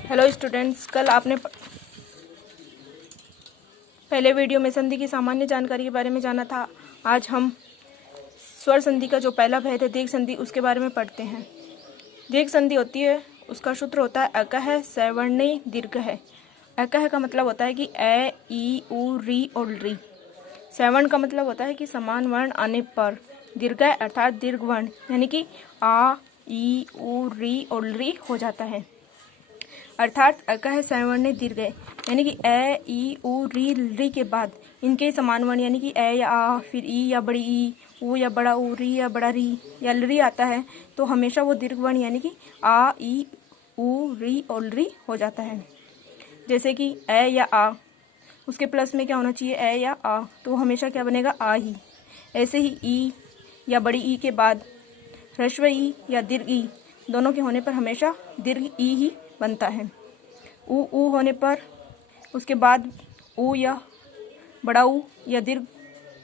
Hello students, कल आपने पहले वीडियो में संधि की सामान्य जानकारी के बारे में जाना था। आज हम स्वर संधि का जो पहला भेद है दीर्घ संधि, उसके बारे में पढ़ते हैं। दीर्घ संधि होती है, उसका सूत्र होता है अकह सवर्णी दीर्घ है। अकह का मतलब होता है कि ए, ई, उ, री और री। सवर्ण का मतलब होता है कि समान वर्ण आने पर। दीर्घ अर्थात दीर्घ वर्ण यानी कि आ, ई, उ, री और री हो जाता है। अर्थात अकह सवर्णी दीर्घ है यानी कि ए, ई, उ, री के बाद इनके समान वर्ण यानी कि ए या आ, फिर ई या बड़ी ई, उ या बड़ा उ, री या बड़ा री या री आता है तो हमेशा वो दीर्घ वर्ण यानी कि आ, ई, उ, री और री हो जाता है। जैसे कि ए या आ, उसके प्लस में क्या होना चाहिए, ए या आ, तो हमेशा क्या बनेगा, आ ही। ऐसे ही ई या बड़ी ई के बाद ह्रस्व ई या दीर्घ ई दोनों के होने पर हमेशा दीर्घ ई ही बनता है। उ होने पर उसके बाद उ या बड़ा उ या दीर्घ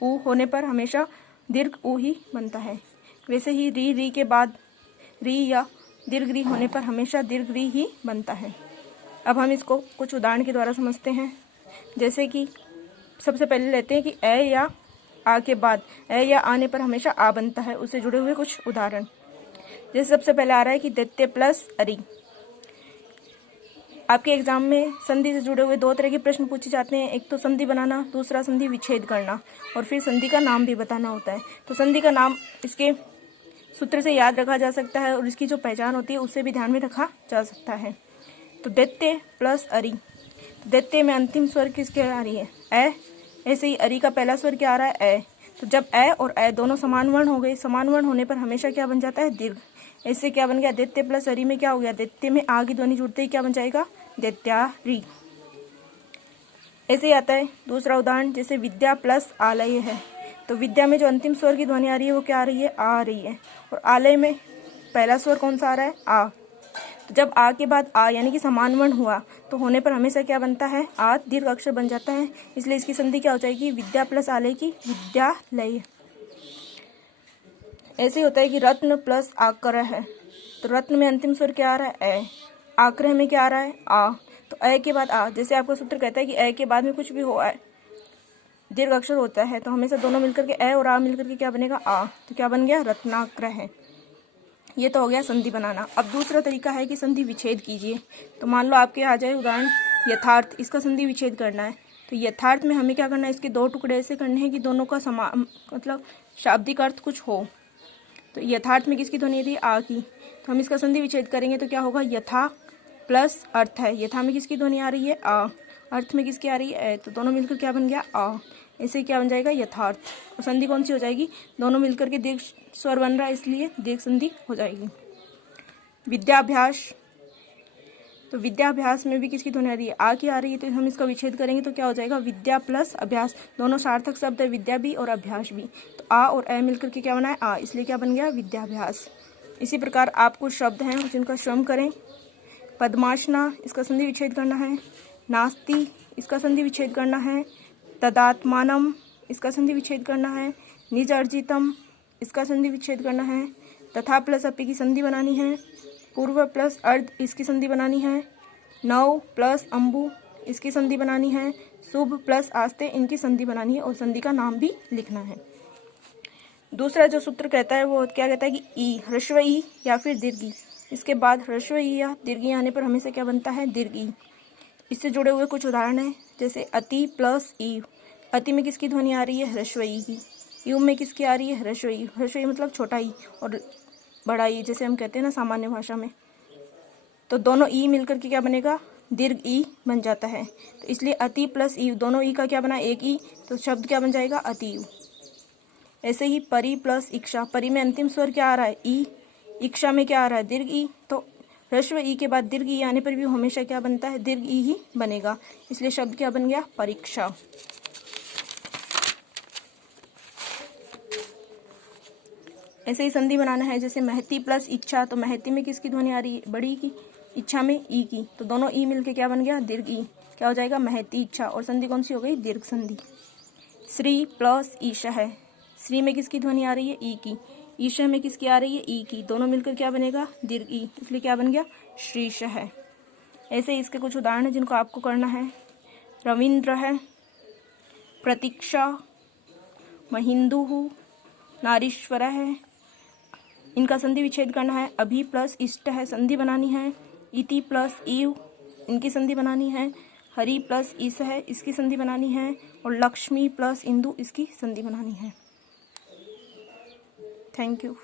उ होने पर हमेशा दीर्घ उ ही बनता है। वैसे ही री के बाद री या दीर्घ री होने पर हमेशा दीर्घ री ही बनता है। अब हम इसको कुछ उदाहरण के द्वारा समझते हैं। जैसे कि सबसे पहले लेते हैं कि ए या आ के बाद ए या आने पर हमेशा आ बनता है, उससे जुड़े हुए कुछ उदाहरण। जैसे सबसे पहले आ रहा है कि दैत्य प्लस अरी। आपके एग्जाम में संधि से जुड़े हुए दो तरह के प्रश्न पूछे जाते हैं, एक तो संधि बनाना, दूसरा संधि विच्छेद करना, और फिर संधि का नाम भी बताना होता है। तो संधि का नाम इसके सूत्र से याद रखा जा सकता है और इसकी जो पहचान होती है उससे भी ध्यान में रखा जा सकता है। तो दैत्य प्लस अरी, तो दैत्य में अंतिम स्वर किसके आ रही है, ए। ऐसे ही अरी का पहला स्वर क्या आ रहा है, ए। तो जब ए और ए दोनों समान वर्ण हो गए, समान वर्ण होने पर हमेशा क्या बन जाता है, दीर्घ। ऐसे क्या बन गया, दैत्य प्लस अरी में क्या हो गया, दैत्य में आ की ध्वनि जुड़ते ही क्या बन जाएगा, दैत्यारी। ऐसे ही आता है दूसरा उदाहरण, जैसे विद्या प्लस आलय है। तो विद्या में जो अंतिम स्वर की ध्वनि आ रही है वो क्या आ रही है, आ रही है। और आलय में पहला स्वर कौन सा आ रहा है, आ। तो जब आ के बाद आ यानी कि समान वर्ण हुआ तो होने पर हमेशा क्या बनता है, आ दीर्घ अक्षर बन जाता है। इसलिए इसकी संधि क्या हो जाएगी, विद्या प्लस आलय की विद्यालय। ऐसे होता है कि रत्न प्लस आग्रह है। तो रत्न में अंतिम स्वर क्या आ रहा है, ए। आग्रह में क्या आ रहा है, आ। तो ए के बाद आ, जैसे आपका सूत्र कहता है कि ए के बाद में कुछ भी हो दीर्घ अक्षर होता है तो हमेशा दोनों मिलकर के ए और आ मिलकर के क्या बनेगा, आ। तो क्या बन गया, रत्नाग्रह। ये तो हो गया संधि बनाना। अब दूसरा तरीका है कि संधि विच्छेद कीजिए। तो मान लो आपके आ जाए उदाहरण यथार्थ, इसका संधि विच्छेद करना है। तो यथार्थ में हमें क्या करना है, इसके दो टुकड़े ऐसे करने हैं कि दोनों का समान मतलब शाब्दिक अर्थ कुछ हो। तो यथार्थ में किसकी ध्वनि थी, आ की। तो हम इसका संधि विच्छेद करेंगे तो क्या होगा, यथा प्लस अर्थ है। यथा में किसकी ध्वनि आ रही है, आ। अर्थ में किसकी आ रही है, ए। तो दोनों मिलकर क्या बन गया, आ। इसे क्या बन जाएगा, यथार्थ। और संधि कौन सी हो जाएगी, दोनों मिलकर के दीर्घ स्वर बन रहा है इसलिए दीर्घ संधि हो जाएगी। विद्याभ्यास, तो विद्याभ्यास में भी किसकी ध्वनि आ रही है, आ की आ रही है। तो हम इसका विच्छेद करेंगे तो क्या हो जाएगा, विद्या प्लस अभ्यास। दोनों सार्थक शब्द है, विद्या भी और अभ्यास भी। तो आ और ए मिलकर के क्या बना है, आ, इसलिए क्या बन गया, विद्याभ्यास। इसी प्रकार आप कुछ शब्द हैं जिनका श्रम करें। पद्मासना, इसका संधि विच्छेद करना है। नास्ति, इसका संधि विच्छेद करना है। तदात्मानम, इसका संधि विच्छेद करना है। निज अर्जितम, इसका संधि विच्छेद करना है। तथा प्लस अपि की संधि बनानी है। पूर्व प्लस अर्ध, इसकी संधि बनानी है। नव प्लस अम्बु, इसकी संधि बनानी है। शुभ प्लस आस्ते, इनकी संधि बनानी है और संधि का नाम भी लिखना है। दूसरा जो सूत्र कहता है वो क्या कहता है कि ई, ह्रस्व ई या फिर दीर्घ ई। इसके बाद ह्रस्व ई या दीर्घ ई आने पर हमेशा क्या बनता है, दीर्घ ई। इससे जुड़े हुए कुछ उदाहरण हैं, जैसे अति प्लस ई। अति में किसकी ध्वनि आ रही है, ह्रस्व ई की। यू में किसकी आ रही है, ह्रस्व ई। ह्रस्व ई मतलब छोटा ई और बड़ा ई, जैसे हम कहते हैं ना सामान्य भाषा में। तो दोनों ई मिलकर के क्या बनेगा, दीर्घ ई बन जाता है। तो इसलिए अति प्लस ई, दोनों ई का क्या बना, एक ई। तो शब्द क्या बन जाएगा, अति यू। ऐसे ही परि प्लस इक्षा, परि में अंतिम स्वर क्या आ रहा है, ई। इक्षा में क्या आ रहा है, दीर्घ ई। तो ह्रस्व ई के बाद दीर्घ ई आने पर भी हमेशा क्या बनता है, दीर्घ ई ही बनेगा। इसलिए शब्द क्या बन गया, परीक्षा। ऐसे ही संधि बनाना है, जैसे महती प्लस इच्छा। तो महती में किसकी ध्वनि आ रही है, बड़ी की। इच्छा में ई की। तो दोनों ई मिलके क्या बन गया, दीर्घ ई। क्या हो जाएगा, महती इच्छा। और संधि कौन सी हो गई, दीर्घ संधि। श्री प्लस ईश है। श्री में किसकी ध्वनि आ रही है, ई की। ईशा में किसकी आ रही है, ई की। दोनों मिलकर क्या बनेगा, दीर्घ ई। इसलिए क्या बन गया, श्रीश है। ऐसे ही इसके कुछ उदाहरण हैं जिनको आपको करना है। रविंद्र है, प्रतीक्षा, महिंदु, नारीश्वर है, इनका संधि विच्छेद करना है। अभि प्लस इष्ट है, संधि बनानी है। इति प्लस इव, इनकी संधि बनानी है। हरि प्लस ईस है, इसकी संधि बनानी है। और लक्ष्मी प्लस इंदु, इसकी संधि बनानी है। Thank you.